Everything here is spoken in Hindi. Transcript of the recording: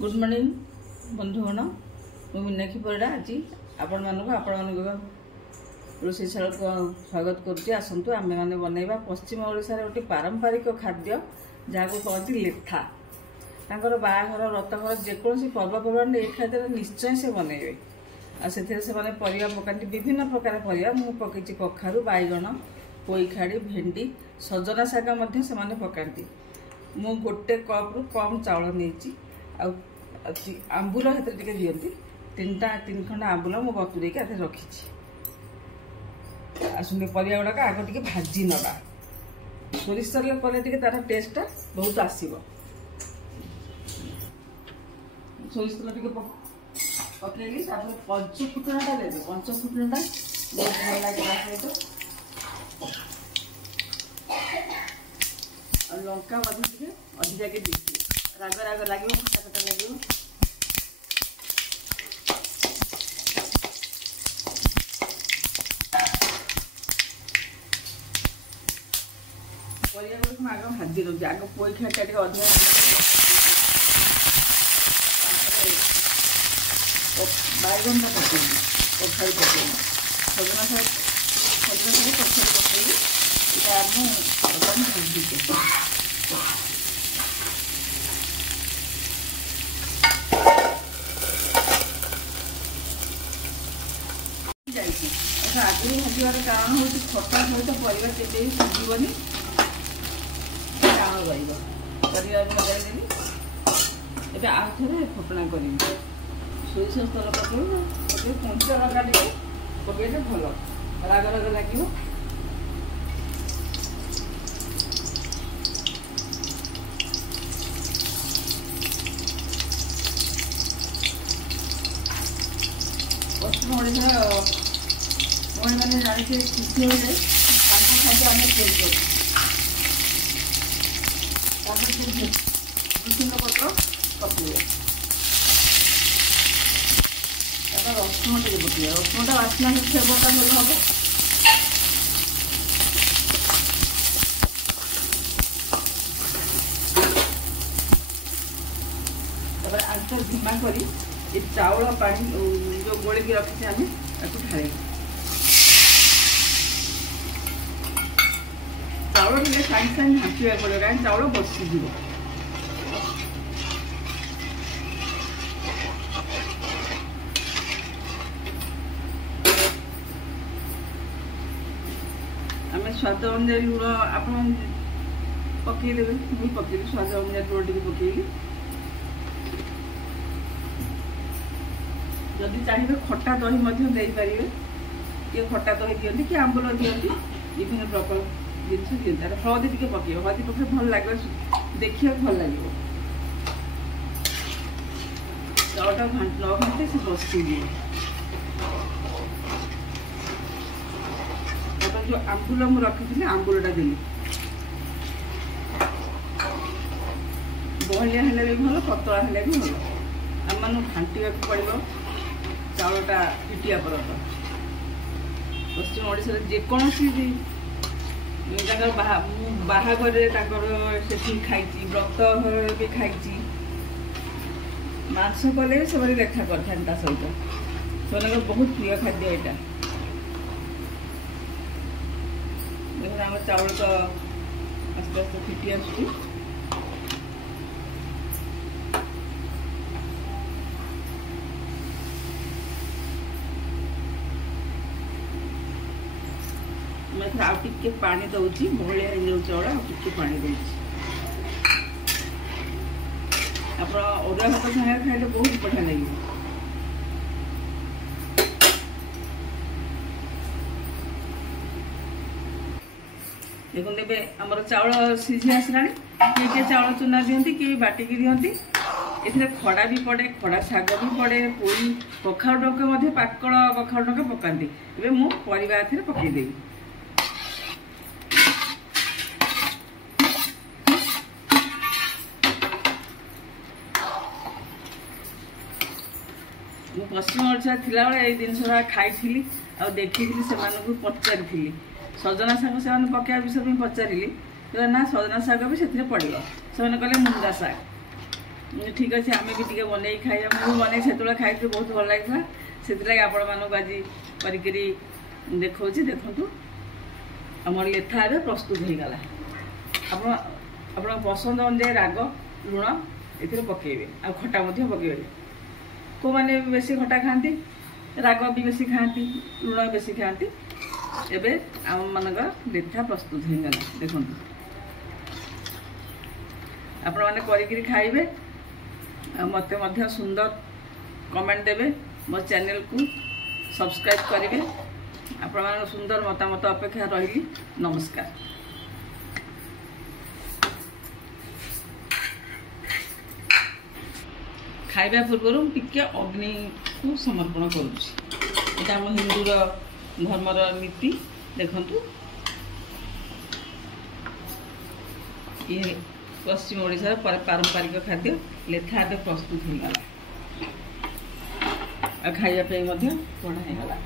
गुड मॉर्निंग बंधुगण मु मीनाक्षी परिड़ा आज आपण रोषेशाला को स्वागत करुँच। आसतु आम मैंने बनइबा पश्चिम ओडिशार गोटे पारंपरिक खाद्य जहाँ को कहती लेथा। तांकर बाहाघर रतघर जेकोसी पर्वपर्वाणी ये खाद्य निश्चय से बनइबे। से परिया पकाती विभिन्न प्रकार परिया मु पकई कखारु बैगण पोईखाड़ी भेंडी सजना शाग से पकाती। मु गोटे कप रु कम चाउल नहीं आंबुल टे दिखती तीन खंड आंबुल मु बतुरे रखी। आसुन परिया गुड़ाक आग टे भाजी नवा सोरिष तेल कले तार टेस्ट बहुत आसो। सोरिष तेल टे पकईली पंचफुटणा देवी पंचफुटणा बहुत भल लगे सहित लंका अधिका के देखिए राग राग लगे खटा खटा लगे। परिया गुड़ आग भाजी दूसरी आग पोई खाटा अधिका बैगन टा पकईली कखारू पकईली सजना शाग कखारू पकईली आम भाजी आगे भाजवार कारण हूँ खटा सहित परिवा केते सिझीबनी टाण रही परिवा लगाईदेली। एवं आउ थे फुटना करी सोरिष तेल पकड़ कंचा लगा टे पकड़े भल राग राग लगे। पश्चिम ओडिशा मई मैंने जाने खुशी हो जाए खाद्य आम चेंज कर भूषण पत्र पकड़ रसुण टे पकड़ रसुणटा बास्ना फ्लेवरटा भल हम। आंच धीमा कर चाउल पानी जो गोलिक रखी आम ढाई चाउल टे साइंग साइंग ढांचा पड़े कहीं चाउल बसीज। आम स्वाद अनुसार लुण आप पकईदे मुझे पकईली स्वाद अनुसार लुण टे पकईली। जदि चाहिए खटा दही दे पारे किए खटा दही दिखती कि आंबुल दिखती विभिन्न प्रकार जिन दिखता हलदी टे पकड़ हलदी पकड़े भल लगे देखिए भल लगे। चाउलटा न घंटे से बसी जो आंबुल मुझे रखी आंबुलटा देली बहलिया हेले भी भल पतला हेले भी भल आम घाटा पड़ो चाउलटा पिटिया पर। पश्चिम ओडिशा जेकोसी बाहाघर से खाई व्रत भी खाई मांस कले से देखा कर सहित से बहुत प्रिय खाद्य यहाँ। देखो आम चाउल तो आस्ते आस्ते फिटी आसुची। मैं आउ टे पानी दौची बहलिया हो चाउल आउ पानी दे आप अरुआ भात सागर खाइले बहुत बढ़िया लगे। देखते आमर चाउल सीझी आसला किए चाउल चूना दिखती किए बाटिकी दिखती ए खड़ा भी पड़े खड़ा शाग भी पड़े पोई कखारू डंक पाकड़ कखारू डंक पकाती। ए मु परिवा पकईदेवी पश्चिम ओडिशा थिला ये जिनस खाई आ देखी से पचारि सजना शाग से पकड़ा विषय में पचारि ना सजना शाग भी से पड़ो से कहले मुंगा शाग ठीक अच्छे आम भी टे बन खाई मुझे बन से खाई बहुत भल लगी से आपण मानक आज करी देखा देखु आम लेथा ए प्रस्तुत हो गला आप पसंद अनुसार राग लुण ए पकेबे आ खटा पकेबे को मैंने बेसी खटा खाती राग भी बेसी खाती लुण बेसी खाती एबे आम मानक लेथा प्रस्तुत हो गला देखु आपण मैंने करी खाइबे मत सुंदर कमेंट देवे मो चैनल को सब्सक्राइब करेंगे आपण मान सुंदर मतामत अपेक्षा रही नमस्कार। खाइबा पूर्व टिके अग्नि को समर्पण करुँच आम हिंदूर धर्मर नीति देखंतु ये पश्चिम ओडिशार पारंपरिक खाद्य लेथा प्रस्तुत हो गला खाइबा बढ़िया होगला।